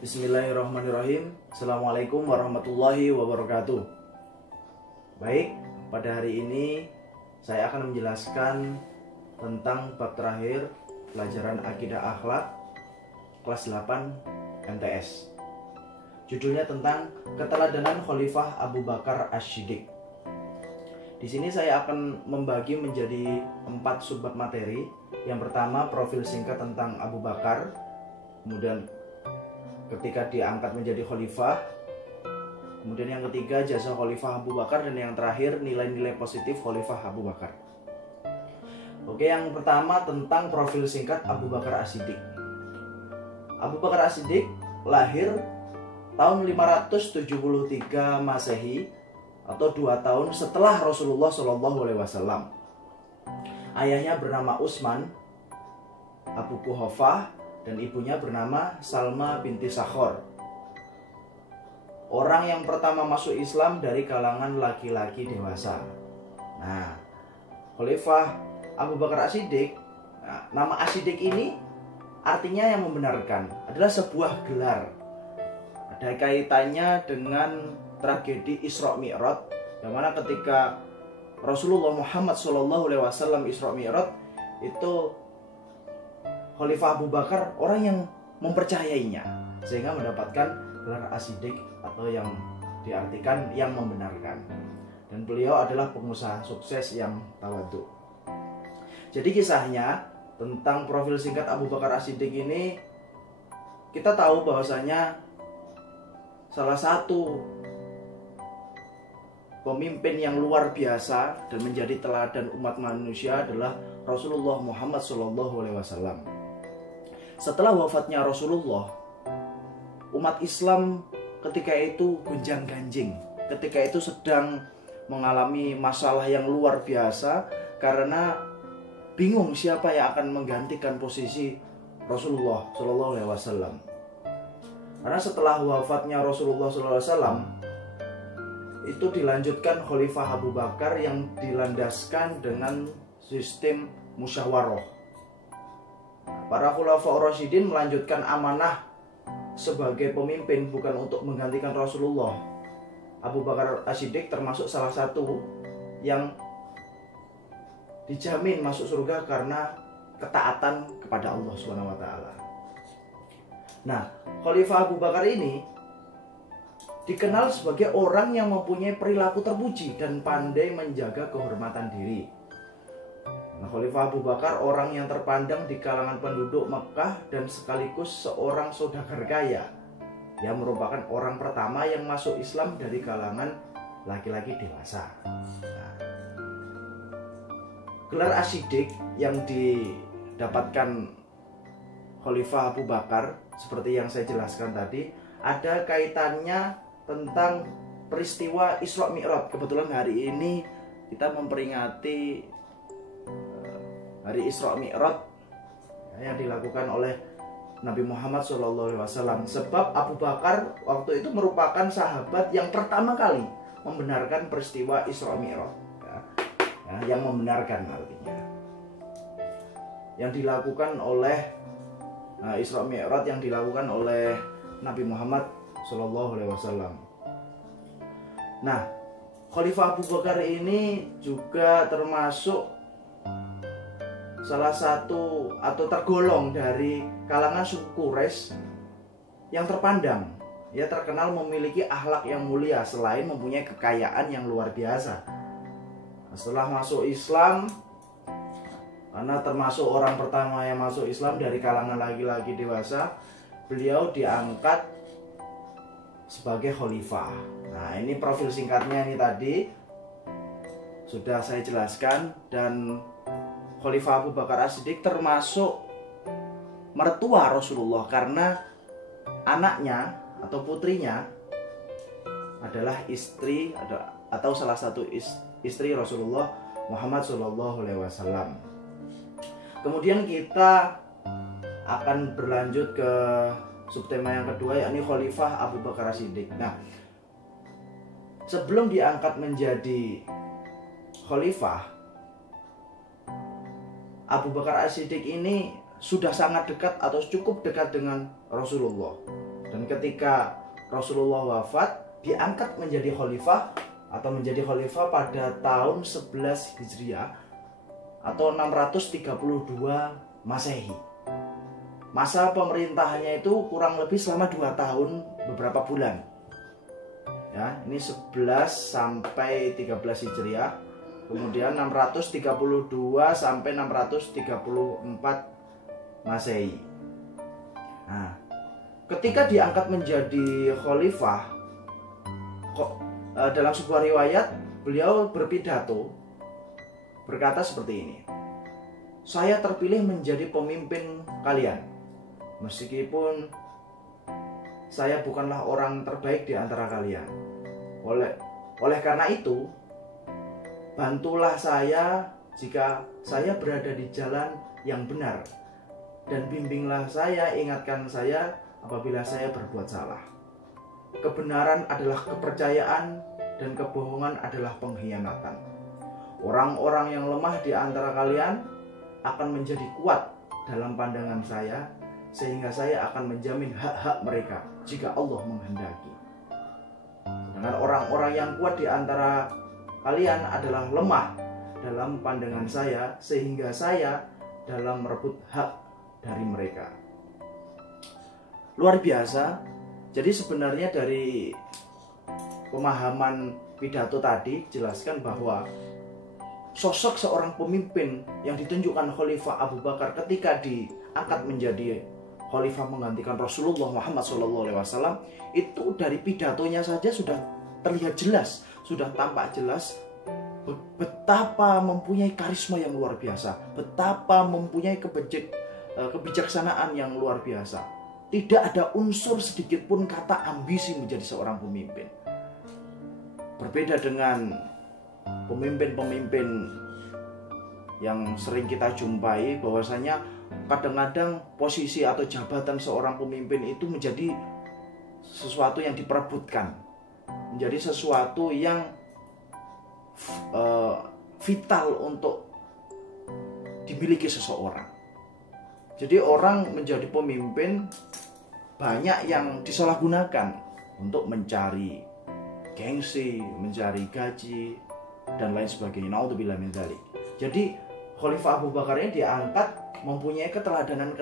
Bismillahirrahmanirrahim. Assalamualaikum warahmatullahi wabarakatuh. Baik, pada hari ini saya akan menjelaskan tentang bab terakhir pelajaran akidah akhlak kelas 8 MTS. Judulnya tentang keteladanan Khalifah Abu Bakar As-Siddiq. Di sini saya akan membagi menjadi 4 subbab materi. Yang pertama, profil singkat tentang Abu Bakar. Kemudian ketika diangkat menjadi khalifah. Kemudian yang ketiga, jasa Khalifah Abu Bakar. Dan yang terakhir, nilai-nilai positif Khalifah Abu Bakar. Oke, yang pertama tentang profil singkat Abu Bakar As-Siddiq. Abu Bakar As-Siddiq lahir tahun 573 Masehi atau 2 tahun setelah Rasulullah SAW. Ayahnya bernama Utsman Abu Quhafah dan ibunya bernama Salma binti Sakhor. Orang yang pertama masuk Islam dari kalangan laki-laki dewasa. Nah, Khalifah Abu Bakar As-Siddiq, nama As-Siddiq ini artinya yang membenarkan, adalah sebuah gelar. Ada kaitannya dengan tragedi Isra Mi'raj, yang mana ketika Rasulullah Muhammad SAW Isra Mi'raj itu Khalifah Abu Bakar orang yang mempercayainya, sehingga mendapatkan gelar As-Siddiq atau yang diartikan yang membenarkan. Dan beliau adalah pengusaha sukses yang tawadhu. Jadi kisahnya tentang profil singkat Abu Bakar As-Siddiq ini, kita tahu bahwasanya salah satu pemimpin yang luar biasa dan menjadi teladan umat manusia adalah Rasulullah Muhammad SAW. Setelah wafatnya Rasulullah, umat Islam ketika itu gonjang-ganjing. Ketika itu sedang mengalami masalah yang luar biasa karena bingung siapa yang akan menggantikan posisi Rasulullah SAW. Karena setelah wafatnya Rasulullah SAW, itu dilanjutkan Khalifah Abu Bakar yang dilandaskan dengan sistem musyawarah. Para Khulafaur Rasyidin melanjutkan amanah sebagai pemimpin bukan untuk menggantikan Rasulullah. Abu Bakar As-Siddiq termasuk salah satu yang dijamin masuk surga karena ketaatan kepada Allah SWT. Nah, Khalifah Abu Bakar ini dikenal sebagai orang yang mempunyai perilaku terpuji dan pandai menjaga kehormatan diri. Nah, Khalifah Abu Bakar orang yang terpandang di kalangan penduduk Mekah dan sekaligus seorang saudagar kaya yang merupakan orang pertama yang masuk Islam dari kalangan laki-laki dewasa. Nah, gelar As-Siddiq yang didapatkan Khalifah Abu Bakar seperti yang saya jelaskan tadi, ada kaitannya tentang peristiwa Isra Mi'raj. Kebetulan hari ini kita memperingati hari Isra Mi'raj yang dilakukan oleh Nabi Muhammad SAW. Sebab Abu Bakar waktu itu merupakan sahabat yang pertama kali membenarkan peristiwa Isra Mi'raj. Yang membenarkan artinya yang dilakukan oleh Isra Mi'raj yang dilakukan oleh Nabi Muhammad SAW. Nah, Khalifah Abu Bakar ini juga termasuk salah satu atau tergolong dari kalangan suku Quraisy yang terpandang. Ia terkenal memiliki akhlak yang mulia selain mempunyai kekayaan yang luar biasa. Setelah masuk Islam, karena termasuk orang pertama yang masuk Islam dari kalangan laki-laki dewasa, beliau diangkat sebagai khalifah. Nah, ini profil singkatnya ini tadi sudah saya jelaskan. Dan Khalifah Abu Bakar As-Siddiq termasuk mertua Rasulullah karena anaknya atau putrinya adalah istri atau salah satu istri Rasulullah Muhammad SAW. Kemudian kita akan berlanjut ke subtema yang kedua, yakni Khalifah Abu Bakar As-Siddiq. Nah, sebelum diangkat menjadi khalifah, Abu Bakar As-Siddiq ini sudah sangat dekat atau cukup dekat dengan Rasulullah. Dan ketika Rasulullah wafat, diangkat menjadi khalifah pada tahun 11 Hijriah atau 632 Masehi. Masa pemerintahannya itu kurang lebih selama 2 tahun beberapa bulan. Ya, ini 11 sampai 13 Hijriah. Kemudian 632 sampai 634 Masehi. Nah, ketika diangkat menjadi khalifah, dalam sebuah riwayat beliau berpidato berkata seperti ini. Saya terpilih menjadi pemimpin kalian, meskipun saya bukanlah orang terbaik di antara kalian. Oleh karena itu, bantulah saya jika saya berada di jalan yang benar, dan bimbinglah saya, ingatkan saya apabila saya berbuat salah. Kebenaran adalah kepercayaan dan kebohongan adalah pengkhianatan. Orang-orang yang lemah di antara kalian akan menjadi kuat dalam pandangan saya, sehingga saya akan menjamin hak-hak mereka jika Allah menghendaki. Sedangkan orang-orang yang kuat di antara kalian adalah lemah dalam pandangan saya, sehingga saya dalam merebut hak dari mereka. Luar biasa. Jadi sebenarnya dari pemahaman pidato tadi jelaskan bahwa sosok seorang pemimpin yang ditunjukkan Khalifah Abu Bakar ketika diangkat menjadi khalifah menggantikan Rasulullah Muhammad SAW, itu dari pidatonya saja sudah terlihat jelas, sudah tampak jelas betapa mempunyai karisma yang luar biasa, betapa mempunyai kebijaksanaan yang luar biasa. Tidak ada unsur sedikit pun kata ambisi menjadi seorang pemimpin. Berbeda dengan pemimpin-pemimpin yang sering kita jumpai, bahwasanya kadang-kadang posisi atau jabatan seorang pemimpin itu menjadi sesuatu yang diperebutkan, menjadi sesuatu yang vital untuk dimiliki seseorang. Jadi orang menjadi pemimpin banyak yang disalahgunakan untuk mencari gengsi, mencari gaji, dan lain sebagainya. Naudzubillah min dzalik. Jadi Khalifah Abu Bakar ini diangkat mempunyai keteladanan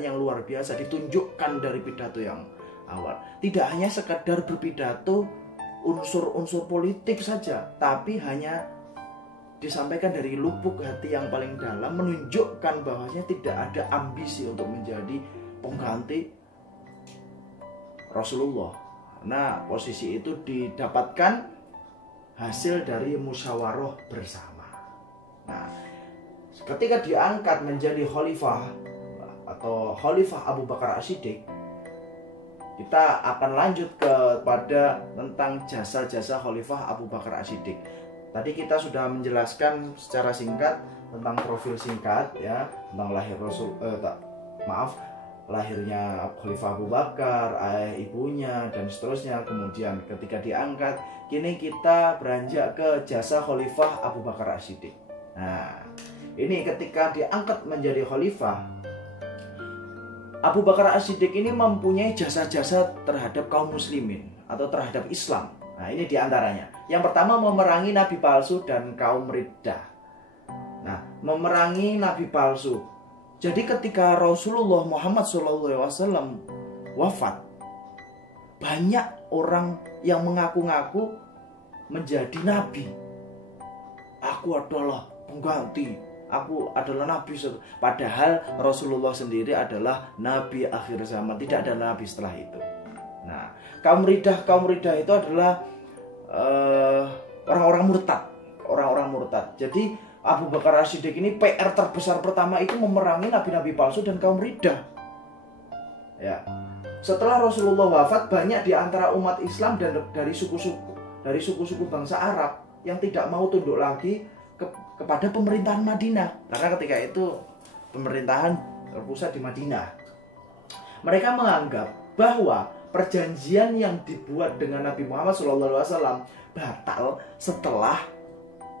yang luar biasa, ditunjukkan dari pidato yang awal. Tidak hanya sekadar berpidato unsur-unsur politik saja, tapi hanya disampaikan dari lubuk hati yang paling dalam, menunjukkan bahwasanya tidak ada ambisi untuk menjadi pengganti Rasulullah. Nah, posisi itu didapatkan hasil dari musyawarah bersama. Nah, ketika diangkat menjadi khalifah atau Khalifah Abu Bakar As-Siddiq, kita akan lanjut kepada tentang jasa-jasa Khalifah Abu Bakar As-Siddiq. Tadi kita sudah menjelaskan secara singkat tentang profil singkat, ya, tentang lahirnya Khalifah Abu Bakar, ayah ibunya, dan seterusnya. Kemudian ketika diangkat, kini kita beranjak ke jasa Khalifah Abu Bakar As-Siddiq. Nah, ini ketika diangkat menjadi khalifah, Abu Bakar As-Siddiq ini mempunyai jasa-jasa terhadap kaum muslimin atau terhadap Islam. Nah, ini diantaranya. Yang pertama, memerangi nabi palsu dan kaum riddah. Nah, memerangi nabi palsu. Jadi ketika Rasulullah Muhammad SAW wafat, banyak orang yang mengaku-ngaku menjadi nabi. Aku adalah pengganti, aku adalah nabi. Padahal Rasulullah sendiri adalah nabi akhir zaman, tidak ada nabi setelah itu. Nah, kaum riddah itu adalah orang-orang murtad. Jadi Abu Bakar As-Siddiq ini PR terbesar pertama itu memerangi nabi-nabi palsu dan kaum riddah. Ya. Setelah Rasulullah wafat, banyak di antara umat Islam dan dari suku-suku bangsa Arab yang tidak mau tunduk lagi kepada pemerintahan Madinah, karena ketika itu pemerintahan terpusat di Madinah. Mereka menganggap bahwa perjanjian yang dibuat dengan Nabi Muhammad SAW batal setelah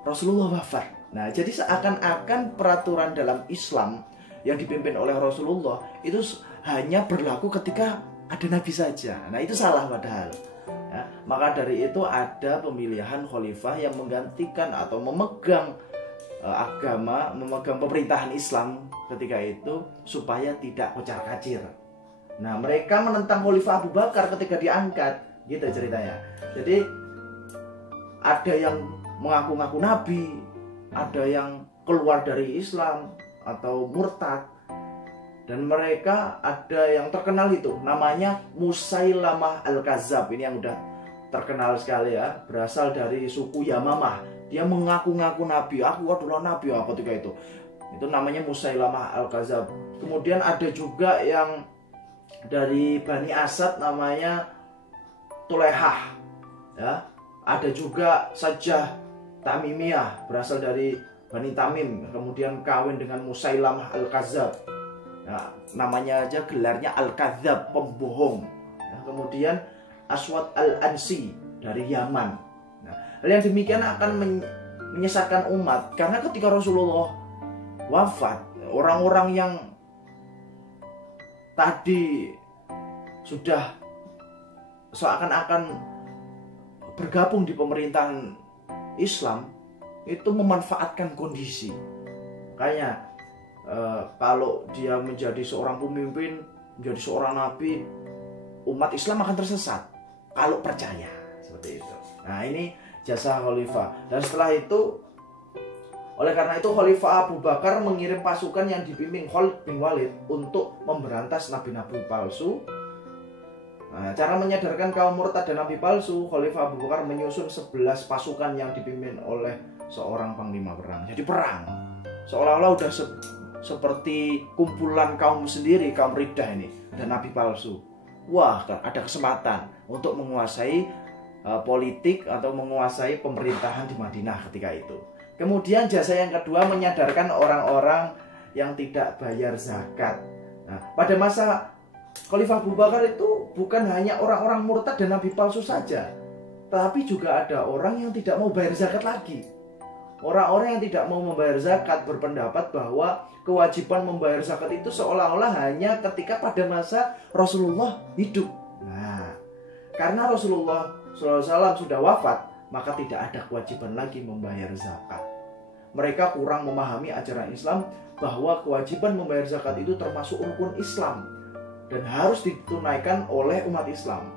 Rasulullah wafat. Nah, jadi seakan-akan peraturan dalam Islam yang dipimpin oleh Rasulullah itu hanya berlaku ketika ada nabi saja. Nah, itu salah padahal. Ya, maka dari itu ada pemilihan khalifah yang menggantikan atau memegang agama, memegang pemerintahan Islam ketika itu supaya tidak kocar-kacir. Nah, mereka menentang Khalifah Abu Bakar ketika diangkat, gitu ceritanya. Jadi ada yang mengaku-ngaku nabi, ada yang keluar dari Islam atau murtad. Dan mereka ada yang terkenal itu, namanya Musailamah Al-Kadzab. Ini yang udah terkenal sekali ya, berasal dari suku Yamamah. Dia mengaku-ngaku nabi, aku adalah nabi apa ketika itu. Itu namanya Musailamah Al-Kadzab. Kemudian ada juga yang dari Bani Asad namanya Tulehah. Ya, ada juga Sajjah Tamimiyah berasal dari Bani Tamim, kemudian kawin dengan Musailamah Al-Kadzab. Nah, namanya aja gelarnya Al-Kadzab, pembohong. Nah, kemudian Aswad Al-Ansi dari Yaman. Nah, hal yang demikian akan menyesatkan umat karena ketika Rasulullah wafat, orang-orang yang tadi sudah seakan-akan bergabung di pemerintahan Islam itu memanfaatkan kondisi. Makanya kalau dia menjadi seorang pemimpin, menjadi seorang nabi, umat Islam akan tersesat kalau percaya seperti itu. Nah, ini jasa khalifah. Dan setelah itu, oleh karena itu Khalifah Abu Bakar mengirim pasukan yang dipimpin Khalid bin Walid untuk memberantas nabi-nabi palsu. Nah, cara menyadarkan kaum murtad dan nabi palsu, Khalifah Abu Bakar menyusun 11 pasukan yang dipimpin oleh seorang panglima perang. Jadi perang seolah-olah udah seperti kumpulan kaum sendiri, kaum Riddah ini dan nabi palsu. Wah, ada kesempatan untuk menguasai politik atau menguasai pemerintahan di Madinah ketika itu. Kemudian jasa yang kedua menyadarkan orang-orang yang tidak bayar zakat. Nah, pada masa Khalifah Abu Bakar itu bukan hanya orang-orang murtad dan nabi palsu saja, tapi juga ada orang yang tidak mau bayar zakat lagi. Orang-orang yang tidak mau membayar zakat berpendapat bahwa kewajiban membayar zakat itu seolah-olah hanya ketika pada masa Rasulullah hidup. Nah, karena Rasulullah SAW sudah wafat, maka tidak ada kewajiban lagi membayar zakat. Mereka kurang memahami ajaran Islam bahwa kewajiban membayar zakat itu termasuk rukun Islam dan harus ditunaikan oleh umat Islam.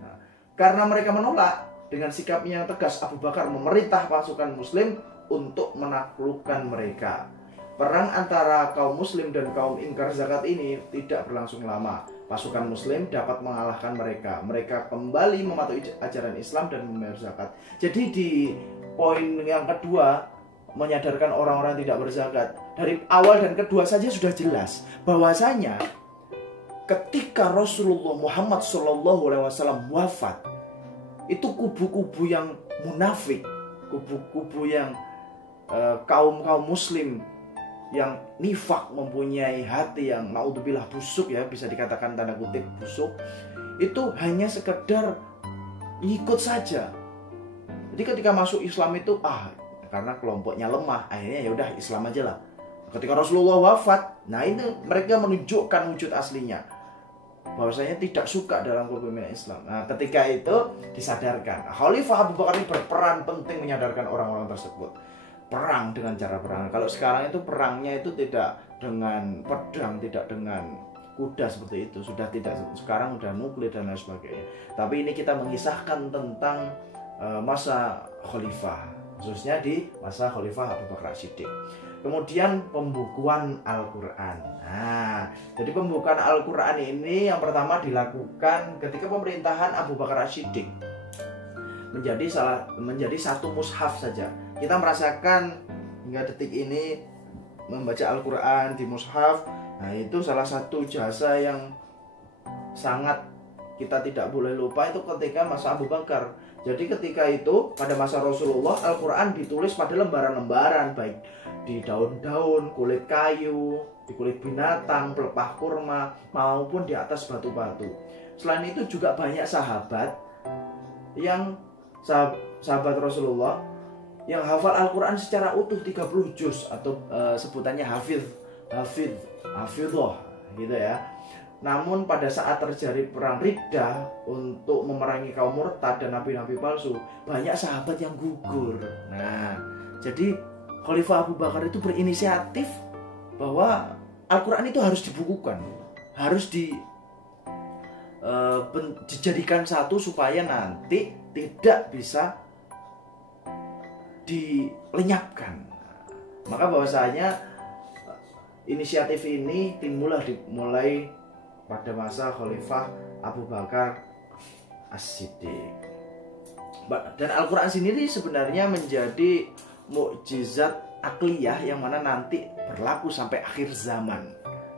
Nah, karena mereka menolak, dengan sikapnya yang tegas, Abu Bakar memerintah pasukan muslim untuk menaklukkan mereka. Perang antara kaum muslim dan kaum ingkar zakat ini tidak berlangsung lama. Pasukan muslim dapat mengalahkan mereka. Mereka kembali mematuhi ajaran Islam dan membayar zakat. Jadi di poin yang kedua, menyadarkan orang-orang tidak berzakat, dari awal dan kedua saja sudah jelas bahwasanya ketika Rasulullah Muhammad SAW wafat, itu kubu-kubu yang munafik, kubu-kubu yang kaum muslim yang nifak, mempunyai hati yang naudzubillah busuk, ya bisa dikatakan tanda kutip busuk, itu hanya sekedar ikut saja. Jadi ketika masuk Islam itu karena kelompoknya lemah, akhirnya ya udah Islam aja lah. Ketika Rasulullah wafat, nah ini mereka menunjukkan wujud aslinya, bahwasanya tidak suka dalam kepemimpinan Islam. Nah, ketika itu disadarkan. Khalifah Abu Bakar ini berperan penting menyadarkan orang-orang tersebut. Perang dengan cara perang. Kalau sekarang itu perangnya itu tidak dengan pedang, tidak dengan kuda seperti itu. Sudah tidak, sekarang sudah nuklir dan lain sebagainya. Tapi ini kita mengisahkan tentang masa khalifah, khususnya di masa Khalifah Abu Bakar Siddiq. Kemudian pembukuan Al-Quran. Nah, jadi pembukuan Al-Quran ini yang pertama dilakukan ketika pemerintahan Abu Bakar Siddiq. Menjadi satu mushaf saja. Kita merasakan hingga detik ini membaca Al-Quran di mushaf. Nah, itu salah satu jasa yang sangat kita tidak boleh lupa, itu ketika masa Abu Bakar. Jadi ketika itu pada masa Rasulullah, Al-Quran ditulis pada lembaran-lembaran, baik di daun-daun, kulit kayu, di kulit binatang, pelepah kurma, maupun di atas batu-batu. Selain itu juga banyak sahabat sahabat Rasulullah yang hafal Al-Quran secara utuh 30 juz atau sebutannya hafidhah gitu ya. Namun pada saat terjadi perang Riddah untuk memerangi kaum murtad dan nabi-nabi palsu, banyak sahabat yang gugur. Nah, jadi Khalifah Abu Bakar itu berinisiatif bahwa Al-Quran itu harus dibukukan, harus dijadikan satu supaya nanti tidak bisa dilenyapkan. Maka bahwasanya inisiatif ini dimulai pada masa Khalifah Abu Bakar As-Siddiq. Dan Al-Quran sendiri sebenarnya menjadi mukjizat akliyah yang mana nanti berlaku sampai akhir zaman,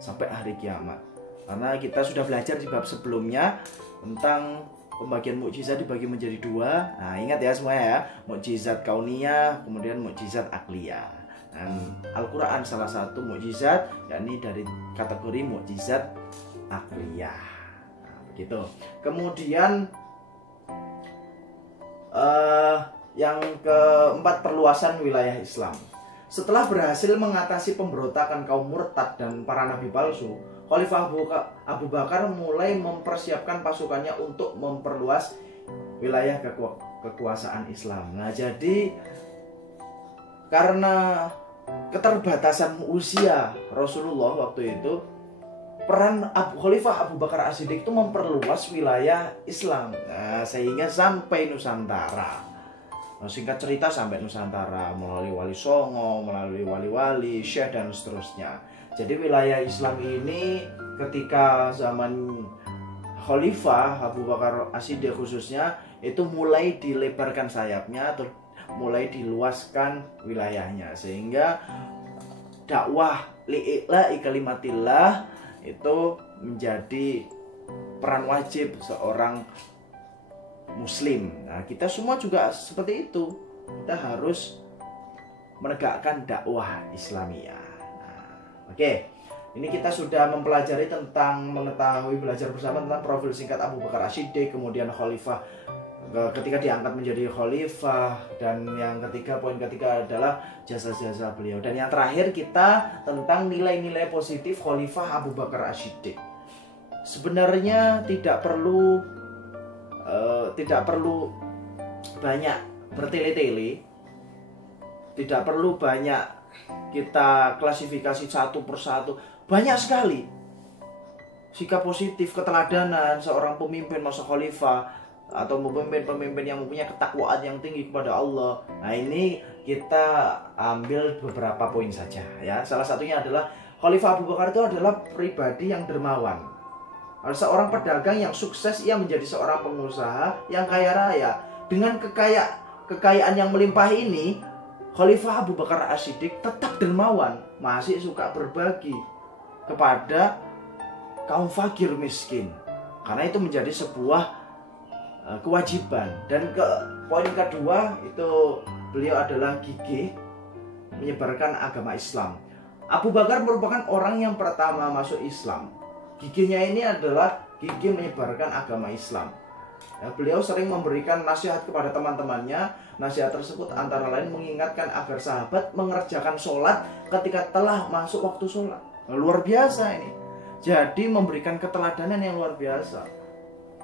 sampai hari kiamat. Karena kita sudah belajar di bab sebelumnya tentang pembagian mukjizat dibagi menjadi dua. Nah, ingat ya semuanya ya, mukjizat kauniyah, kemudian mukjizat akliyah. Dan Al-Quran salah satu mukjizat, yakni dari kategori mukjizat akliyah. Nah, begitu. Kemudian yang keempat, perluasan wilayah Islam. Setelah berhasil mengatasi pemberontakan kaum murtad dan para nabi palsu, Khalifah Abu Bakar mulai mempersiapkan pasukannya untuk memperluas wilayah kekuasaan Islam. Nah, jadi karena keterbatasan usia Rasulullah waktu itu, peran Khalifah Abu Bakar As-Siddiq itu memperluas wilayah Islam, nah, sehingga sampai Nusantara. Nah, singkat cerita sampai Nusantara melalui Wali Songo, melalui wali-wali, syekh dan seterusnya. Jadi wilayah Islam ini ketika zaman Khalifah Abu Bakar As-Siddiq khususnya itu mulai dilebarkan sayapnya atau mulai diluaskan wilayahnya, sehingga dakwah li'ila'i kalimatillah itu menjadi peran wajib seorang muslim. Nah, kita semua juga seperti itu. Kita harus menegakkan dakwah Islamiyah. Nah, oke. Ini kita sudah mempelajari tentang belajar bersama tentang profil singkat Abu Bakar As-Siddiq, kemudian khalifah ketika diangkat menjadi khalifah, dan yang ketiga, poin ketiga adalah jasa-jasa beliau, dan yang terakhir kita tentang nilai-nilai positif Khalifah Abu Bakar As-Siddiq. Sebenarnya tidak perlu banyak bertele-tele, tidak perlu banyak kita klasifikasi satu persatu, banyak sekali sikap positif keteladanan seorang pemimpin masa khalifah atau pemimpin yang mempunyai ketakwaan yang tinggi kepada Allah. Nah, ini kita ambil beberapa poin saja ya. Salah satunya adalah Khalifah Abu Bakar itu adalah pribadi yang dermawan. Seorang pedagang yang sukses, ia menjadi seorang pengusaha yang kaya raya. Dengan kekayaan yang melimpah ini, Khalifah Abu Bakar As-Siddiq tetap dermawan, masih suka berbagi kepada kaum fakir miskin. Karena itu menjadi sebuah kewajiban. Dan poin kedua itu beliau adalah gigih menyebarkan agama Islam. Abu Bakar merupakan orang yang pertama masuk Islam. Gigihnya ini adalah gigih menyebarkan agama Islam. Ya, beliau sering memberikan nasihat kepada teman-temannya. Nasihat tersebut antara lain mengingatkan agar sahabat mengerjakan sholat ketika telah masuk waktu sholat. Luar biasa ini. Jadi memberikan keteladanan yang luar biasa.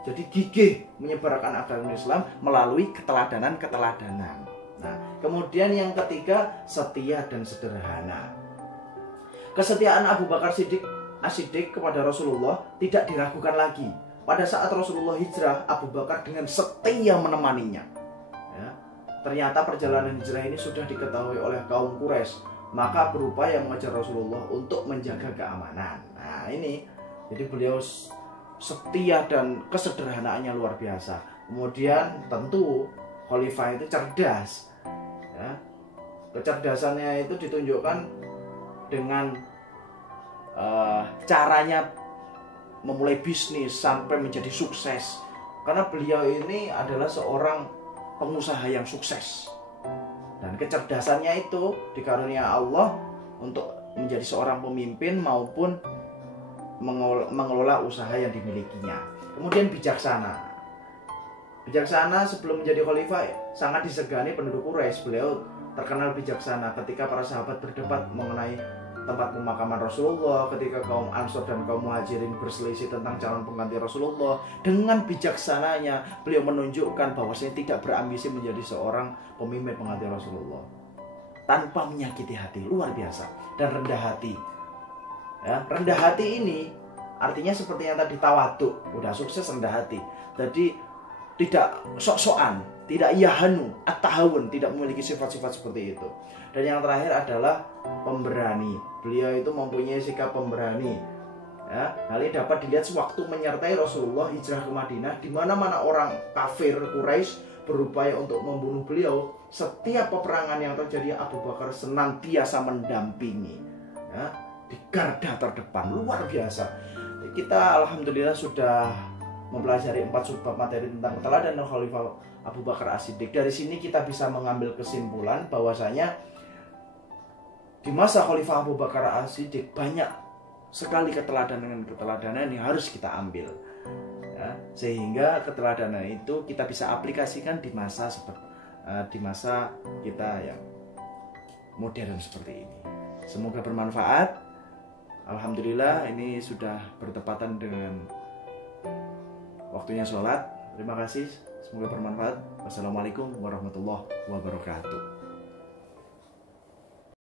Jadi gigih menyebarkan agama Islam melalui keteladanan-keteladanan. Nah, kemudian yang ketiga, setia dan sederhana. Kesetiaan Abu Bakar As-Siddiq kepada Rasulullah tidak diragukan lagi. Pada saat Rasulullah hijrah, Abu Bakar dengan setia menemaninya. Ya, ternyata perjalanan hijrah ini sudah diketahui oleh kaum Quraisy, maka berupaya mengejar Rasulullah untuk menjaga keamanan. Nah, ini jadi beliau setia dan kesederhanaannya luar biasa. Kemudian tentu khalifah itu cerdas. Ya, kecerdasannya itu ditunjukkan dengan caranya memulai bisnis sampai menjadi sukses. Karena beliau ini adalah seorang pengusaha yang sukses. Dan kecerdasannya itu dikarunia Allah untuk menjadi seorang pemimpin maupun mengelola usaha yang dimilikinya. Kemudian bijaksana. Bijaksana sebelum menjadi khalifah sangat disegani penduduk Quraisy. Beliau terkenal bijaksana ketika para sahabat berdebat mengenai tempat pemakaman Rasulullah, ketika kaum Ansor dan kaum Muhajirin berselisih tentang calon pengganti Rasulullah, dengan bijaksananya beliau menunjukkan bahwasanya tidak berambisi menjadi seorang pemimpin pengganti Rasulullah, tanpa menyakiti hati, luar biasa, dan rendah hati. Ya, rendah hati ini artinya seperti yang tadi, tawadhu, udah sukses rendah hati. Jadi tidak sok-sokan, tidak yahanu, at-tahawun, tidak memiliki sifat-sifat seperti itu. Dan yang terakhir adalah pemberani. Beliau itu mempunyai sikap pemberani. Ya, hal ini dapat dilihat sewaktu menyertai Rasulullah hijrah ke Madinah, di mana-mana orang kafir Quraisy berupaya untuk membunuh beliau. Setiap peperangan yang terjadi, Abu Bakar senantiasa mendampingi, ya, di garda terdepan, luar biasa. Kita alhamdulillah sudah mempelajari 4 subbab materi tentang keteladanan Khalifah Abu Bakar As-Siddiq. Dari sini kita bisa mengambil kesimpulan bahwasanya di masa Khalifah Abu Bakar As-Siddiq banyak sekali keteladanan yang harus kita ambil, ya, sehingga keteladanan itu kita bisa aplikasikan di masa kita yang modern seperti ini. Semoga bermanfaat. Alhamdulillah ini sudah bertepatan dengan waktunya sholat. Terima kasih, semoga bermanfaat. Wassalamualaikum warahmatullahi wabarakatuh.